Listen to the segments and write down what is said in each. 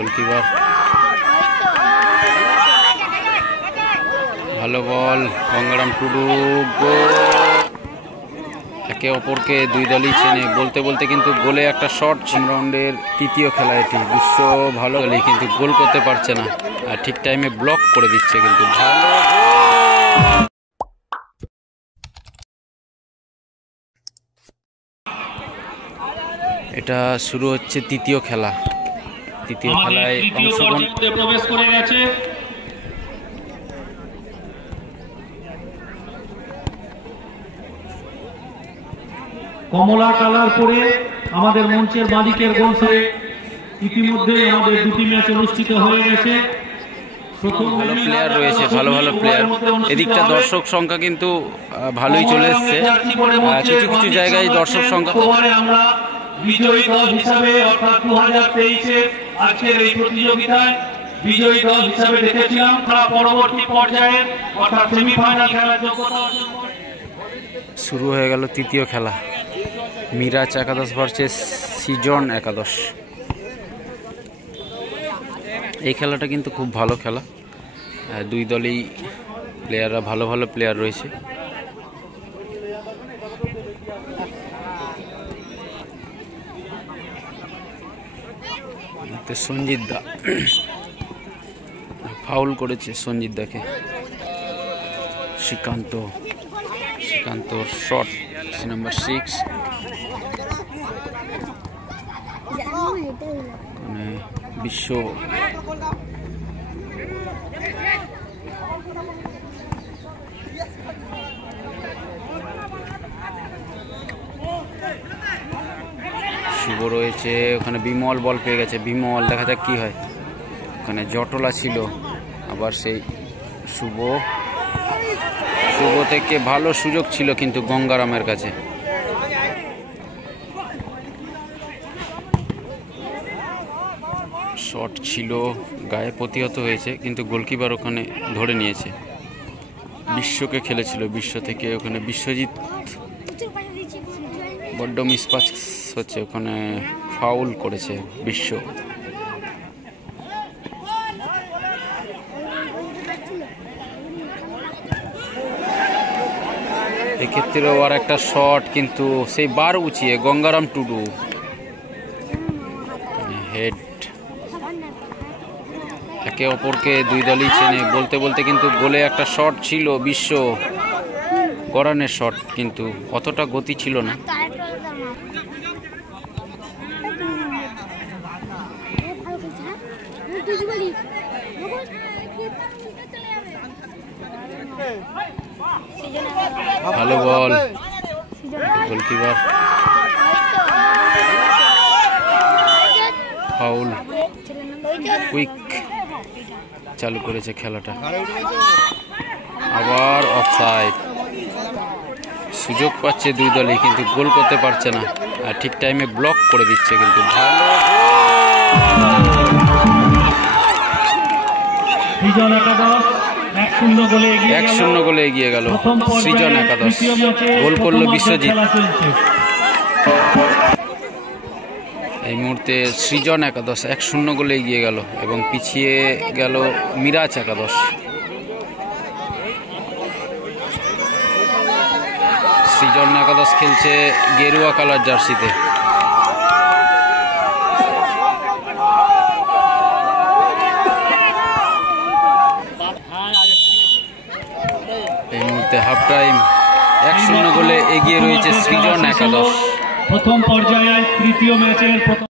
Goalkeeper ভালো বল গঙ্গারাম টুডু গোল। একে অপরকে দুই দলই চেনে বলতে বলতে কিন্তু গোলে একটা শট। রাউন্ডের তৃতীয় খেলা এটি। বিশ্ব ভালো গেলে কিন্তু গোল করতে পারছে না আর ঠিক টাইমে ব্লক করে দিচ্ছে কিন্তু ভালো। এটা শুরু হচ্ছে তৃতীয় খেলা। তৃতীয় খেলায় অংশগ্রহণ প্রবেশ করে গেছে কমলা কালার পরে আমাদের মঞ্চের মালিকের গোলসে ইতিমধ্যেই আমাদের দুটি ম্যাচ অনুষ্ঠিত হয়ে গেছে। ভালো প্লেয়ার রয়েছে, ভালো ভালো প্লেয়ার। এদিকটা দর্শক সংখ্যা কিন্তু ভালোই চলে এসছে। কিছু কিছু জায়গায় দর্শক সংখ্যা আমরা বিজয়ী দল হিসাবে অর্থাৎ 2023 আজকের এই প্রতিযোগিতায় বিজয়ী দল হিসাবে দেখেছিলাম। পরবর্তী পর্যায়ে অর্থাৎ সেমিফাইনাল খেলার যোগ্যতা অর্জন করে শুরু হয়ে গেল তৃতীয় খেলা। মিরাজ একাদশ ভার্সেস সৃজন একাদশ। এই খেলাটা কিন্তু খুব ভালো খেলা। দুই দলেই প্লেয়াররা ভালো ভালো প্লেয়ার রয়েছে। সঞ্জিত দা ফাউল করেছে সঞ্জিত দাকে। Srikanth shot number 6। মানে বিশ্ব শুভ রয়েছে ওখানে। বিমল বল পেয়ে গেছে। বিমল দেখা যাক কি হয়। ওখানে জটলা ছিল, আবার সেই শুভ থেকে ভালো সুযোগ ছিল কিন্তু গঙ্গারামের কাছে। শট ছিল, গায়ে প্রতিহত হয়েছে কিন্তু গোলকিপার ওখানে ধরে নিয়েছে। বিশ্বকে খেলেছিল, বিশ্ব থেকে ওখানে বিশ্বজিৎ বড্ড মিসপাচ হচ্ছে, ওখানে ফাউল করেছে বিশ্ব। এক্ষেত্রেও আর একটা শট কিন্তু সেই বার উঁচিয়ে গঙ্গারাম টুডু হেড। একে অপরকে দুই দলই চেনে বলতে বলতে কিন্তু গোলে একটা শট ছিল বিশ্ব গড়ানের শট, কিন্তু অতটা গতি ছিল না। ভালো বল গোলকিপার ফাউল। কুইক চালু করেছে খেলাটা, আবার অফসাইড। সুযোগ পাচ্ছে দুই দলই কিন্তু গোল করতে পারছে না আর ঠিক টাইমে ব্লক করে দিচ্ছে কিন্তু ভালো। 1-0 গোলে এগিয়ে গেল সৃজন একাদশ। গোল করলো বিশ্বজিৎ। এই মুহূর্তে সৃজন একাদশ 1-0 গোলে এগিয়ে গেল এবং পিছিয়ে গেল মিরাজ একাদশ। সৃজন একাদশ খেলছে গেরুয়া কালার জার্সিতে। এই মুহূর্তে হাফ টাইম। 1-0 গোলে এগিয়ে রয়েছে সৃজন একাদশ। প্রথম পর্যায়ে তৃতীয় ম্যাচের প্রথম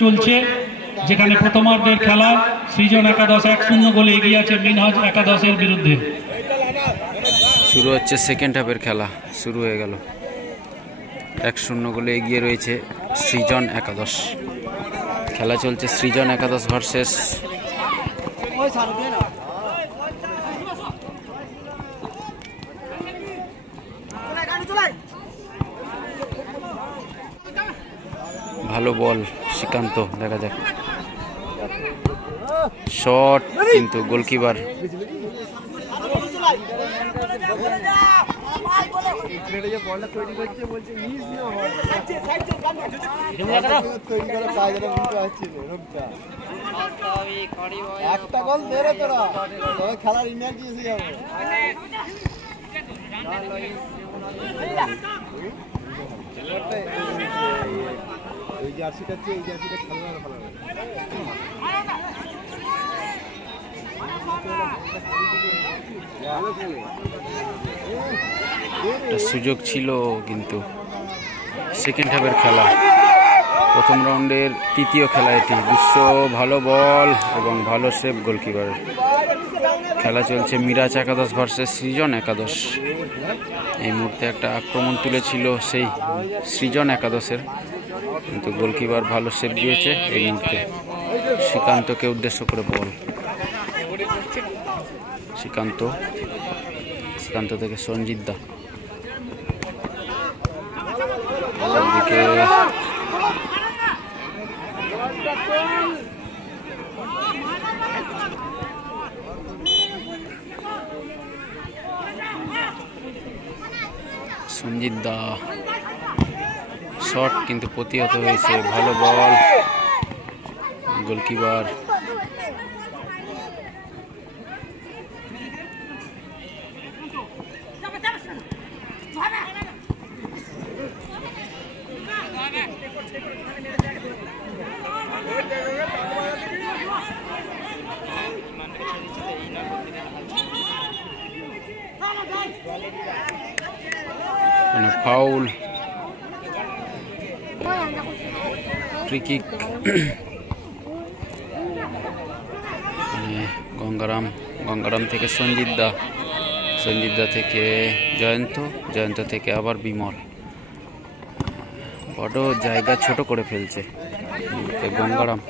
চলছে, যেখানে প্রথমার্ধের খেলা সৃজন একাদশ 1-0 গোলে এগিয়ে আছে মিনহাজ একাদশের বিরুদ্ধে। শুরু হচ্ছে সেকেন্ড হাফের খেলা। শুরু হয়ে গেল। 1-0 গোলে এগিয়ে রয়েছে সৃজন একাদশ। খেলা চলছে সৃজন একাদশ ভার্সেস ভালো বল শ্রীকান্ত। দেখা যাক শট কিন্তু গোলকিপার একটা গোল দে রে তোরা, তবে খেলার এনার্জি এসে যাবে। এই জার্সিটা চেয়ে এই জার্সিটা খেলার ভালো লাগে। একটা সুযোগ ছিল কিন্তু সেকেন্ড হাফের খেলা, প্রথম রাউন্ডের তৃতীয় খেলা এটি। বিশ্ব ভালো বল এবং ভালো সেভ গোলকিপারের। খেলা চলছে মিরাজ একাদশ ভার্সেস সৃজন একাদশ। এই মুহূর্তে একটা আক্রমণ তুলেছিল সেই সৃজন একাদশের, কিন্তু গোলকিপার ভালো সেভ দিয়েছে। এই মুহূর্তে শ্রীকান্তকে উদ্দেশ্য করে বল, শ্রীকান্ত থেকে সঞ্জিত দা, দিকে সঞ্জিত দা, শট কিন্তু প্রতিহত হয়েছে। ভালো ball, goalkeeper foul, free kick. Gangaram থেকে সঞ্জিত দা থেকে জয়ন্ত থেকে আবার বিমল। বড় জায়গা ছোট করে ফেলছে গঙ্গারাম।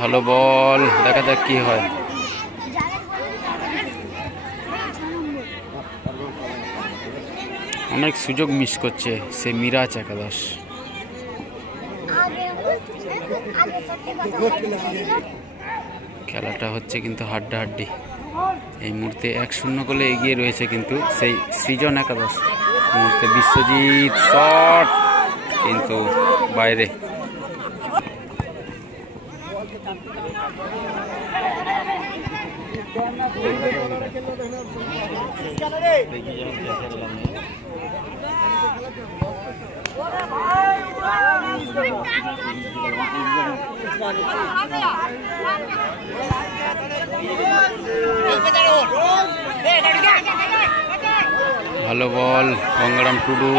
ভালো বল, দেখা যাক কি হয়। অনেক সুযোগ মিস করছে সে মিরাজ একাদশ। খেলাটা হচ্ছে কিন্তু হাড্ডাহাড্ডি। এই মুহূর্তে 1-0 গোলে এগিয়ে রয়েছে কিন্তু সেই সৃজন একাদশ। মুহূর্তে বিশ্বজিৎ শট কিন্তু বাইরে। ভালো বল, গঙ্গারাম টুডু,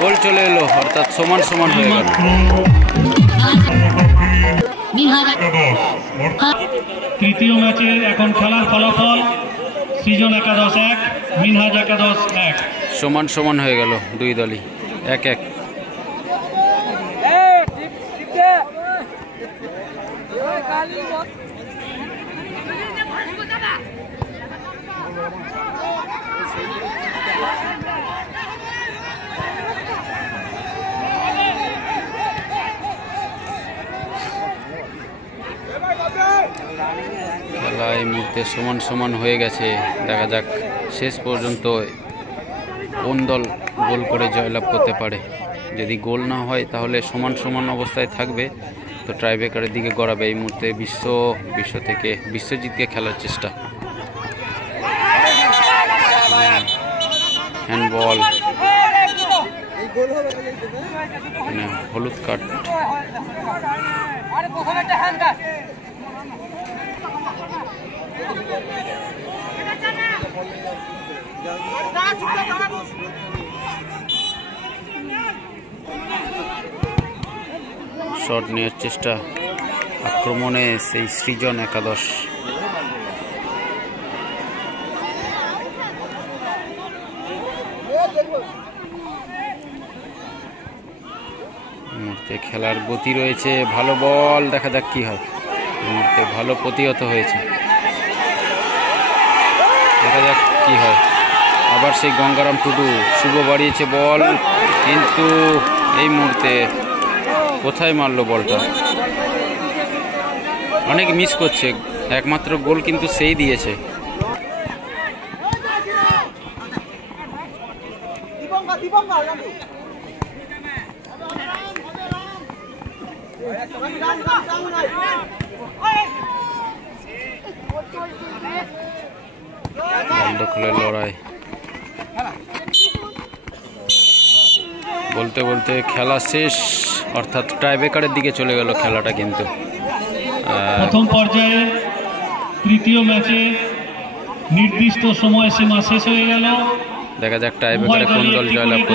গোল চলে এলো, অর্থাৎ সমান হয়ে গেল। তৃতীয় ম্যাচের এখন খেলার ফলাফল সৃজন একাদশ 1, মিনহাজ একাদশ 1। সমান হয়ে গেল, দুই দলই 1-1। খেলা এই মুহূর্তে সমান হয়ে গেছে। দেখা যাক শেষ পর্যন্ত কোন দল গোল করে জয়লাভ করতে পারে। যদি গোল না হয় তাহলে সমান অবস্থায় থাকবে, তো ট্রাইব্রেকারের দিকে গড়াবে। এই মুহূর্তে বিশ্ব থেকে বিশ্বজিৎকে খেলার চেষ্টা। হ্যান্ডবল, হলুদ কার্ড। শট নেওয়ার চেষ্টা, আক্রমণে সেই সৃজন একাদশ। মুহূর্তে খেলার গতি রয়েছে, ভালো বল, দেখা যাক কি হয়। মুহূর্তে ভালো প্রতিহত হয়েছে, দেখা যাক কি হয়। আবার সেই গঙ্গারাম টুডু, শুভ বাড়িয়েছে বল। কিন্তু এই মুহূর্তে কোথায় মারলো বলটা, অনেক মিস করছে। একমাত্র গোল কিন্তু সেই দিয়েছে। দখলের লড়াই, বলতে বলতে খেলা শেষ, অর্থাৎ টাইব্রেকারের দিকে চলে গেল খেলাটা। কিন্তু প্রথম পর্যায়ে তৃতীয় ম্যাচে নির্দিষ্ট সময়সীমা শেষ হয়ে গেল। দেখা যাক টাইব্রেকারে কোন দল জয়লাভ করে।